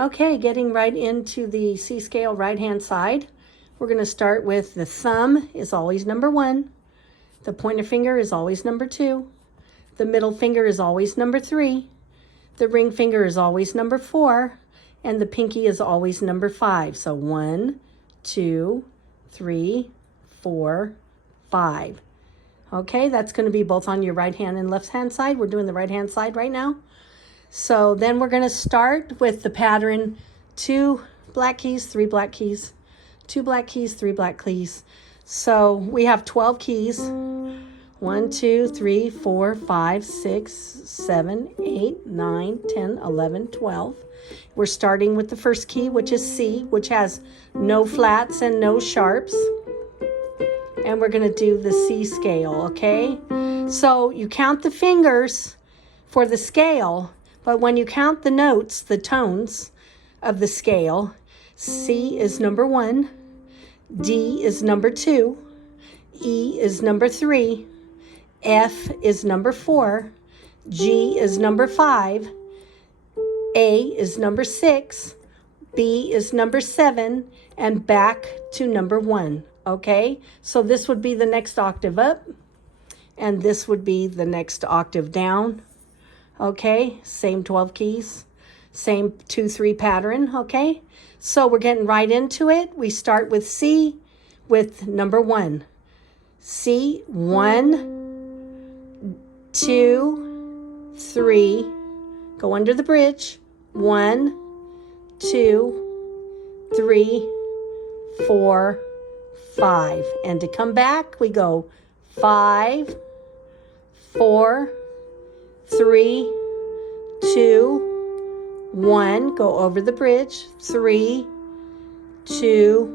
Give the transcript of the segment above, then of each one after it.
Okay, getting right into the C scale right-hand side. We're going to start with the thumb is always number 1. The pointer finger is always number 2. The middle finger is always number 3. The ring finger is always number 4. And the pinky is always number 5. So 1, 2, 3, 4, 5. Okay, that's going to be both on your right hand and left hand side. We're doing the right hand side right now. So then we're going to start with the pattern 2 black keys, 3 black keys, 2 black keys, 3 black keys. So we have 12 keys. 1, 2, 3, 4, 5, 6, 7, 8, 9, 10, 11, 12. We're starting with the first key, which is C, which has no flats and no sharps. And we're going to do the C scale, okay? So you count the fingers for the scale, but when you count the notes, the tones of the scale, C is number 1, D is number 2, E is number 3, F is number 4, G is number 5, A is number 6, B is number 7, and back to number 1, okay? So this would be the next octave up, and this would be the next octave down. Okay, same 12 keys, same 2-3 pattern, okay? So we're getting right into it. We start with C with number 1. C, 1, 2, 3, go under the bridge. 1, 2, 3, 4, 5. And to come back, we go 5, 4, 3, 2, 1. Go over the bridge. 3, 2,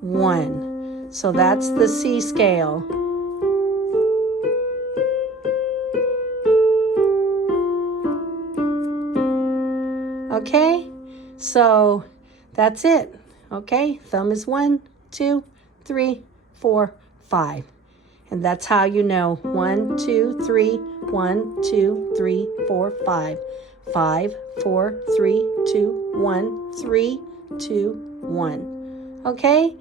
1. So that's the C scale. Okay, so that's it. Okay, thumb is 1, 2, 3, 4, 5. And that's how you know 1, 2, 3, 1, 2, 3, 4, 5. 5, 4, 3, 2, 1, 3, 2, 1. Okay?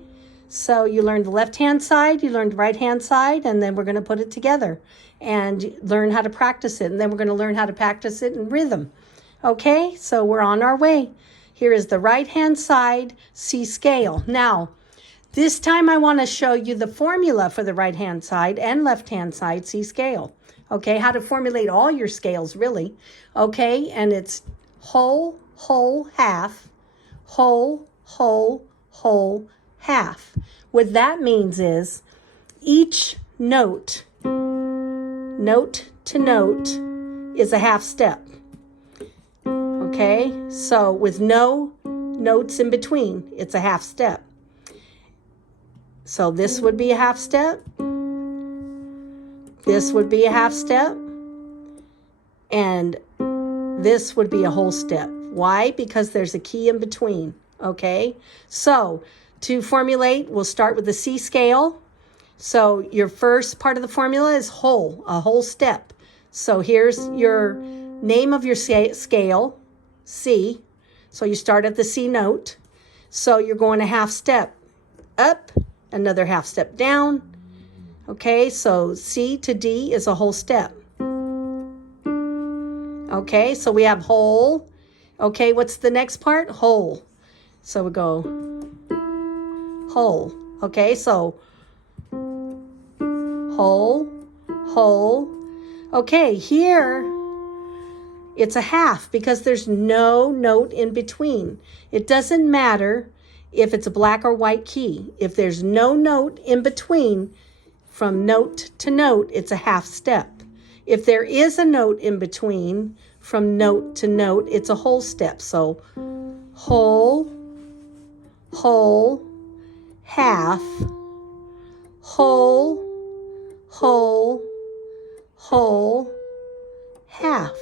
So you learned the left-hand side, you learned the right-hand side, and then we're going to put it together and learn how to practice it. And then we're going to learn how to practice it in rhythm. Okay? So we're on our way. Here is the right-hand side C scale. Now, this time I want to show you the formula for the right-hand side and left-hand side C scale. Okay, how to formulate all your scales, really. Okay, and it's whole, whole, half, whole, whole, whole, half. What that means is each note, note to note, is a half step. Okay, so with no notes in between, it's a half step. So this would be a half step. This would be a half step. And this would be a whole step. Why? Because there's a key in between. Okay? So to formulate, we'll start with the C scale. So your first part of the formula is whole, a whole step. So here's your name of your scale, C. So you start at the C note. So you're going a half step up, another half step down. Okay, so C to D is a whole step. Okay, so we have whole. Okay, what's the next part? Whole. So we go whole. Okay, so whole, whole. Okay, here it's a half because there's no note in between. It doesn't matter if it's a black or white key. If there's no note in between, from note to note, it's a half step. If there is a note in between, from note to note, it's a whole step. So whole, whole, half, whole, whole, whole, half.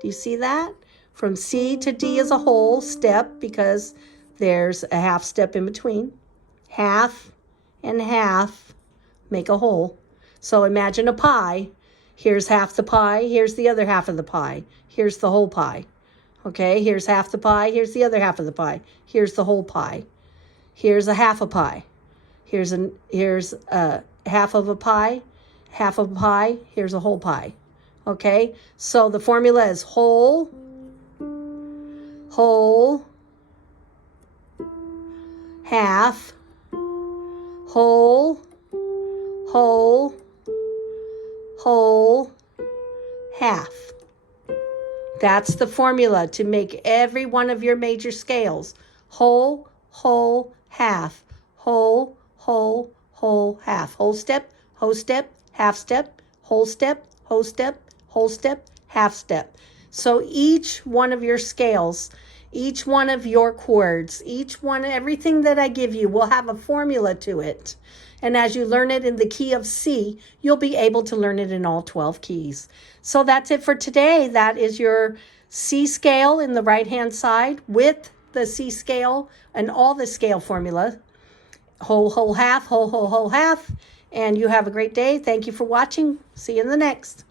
Do you see that? From C to D is a whole step because there's a half step in between. Half and half make a whole. So imagine a pie. Here's half the pie. Here's the other half of the pie. Here's the whole pie. Okay, here's half the pie. Here's the other half of the pie. Here's the whole pie. Here's a half a pie. Here's a half of a pie. Half of a pie. Here's a whole pie. Okay, so the formula is whole, whole, half, whole, whole, whole, half. That's the formula to make every one of your major scales. Whole, whole, half. Whole, whole, whole, half. Whole step, half step, whole step, whole step, half step. So each one of your scales, each one of your chords, each one, everything that I give you will have a formula to it. And as you learn it in the key of C, you'll be able to learn it in all 12 keys. So that's it for today. That is your C scale in the right-hand side with the C scale and all the scale formula. Whole, whole, half, whole, whole, whole, half. And you have a great day. Thank you for watching. See you in the next.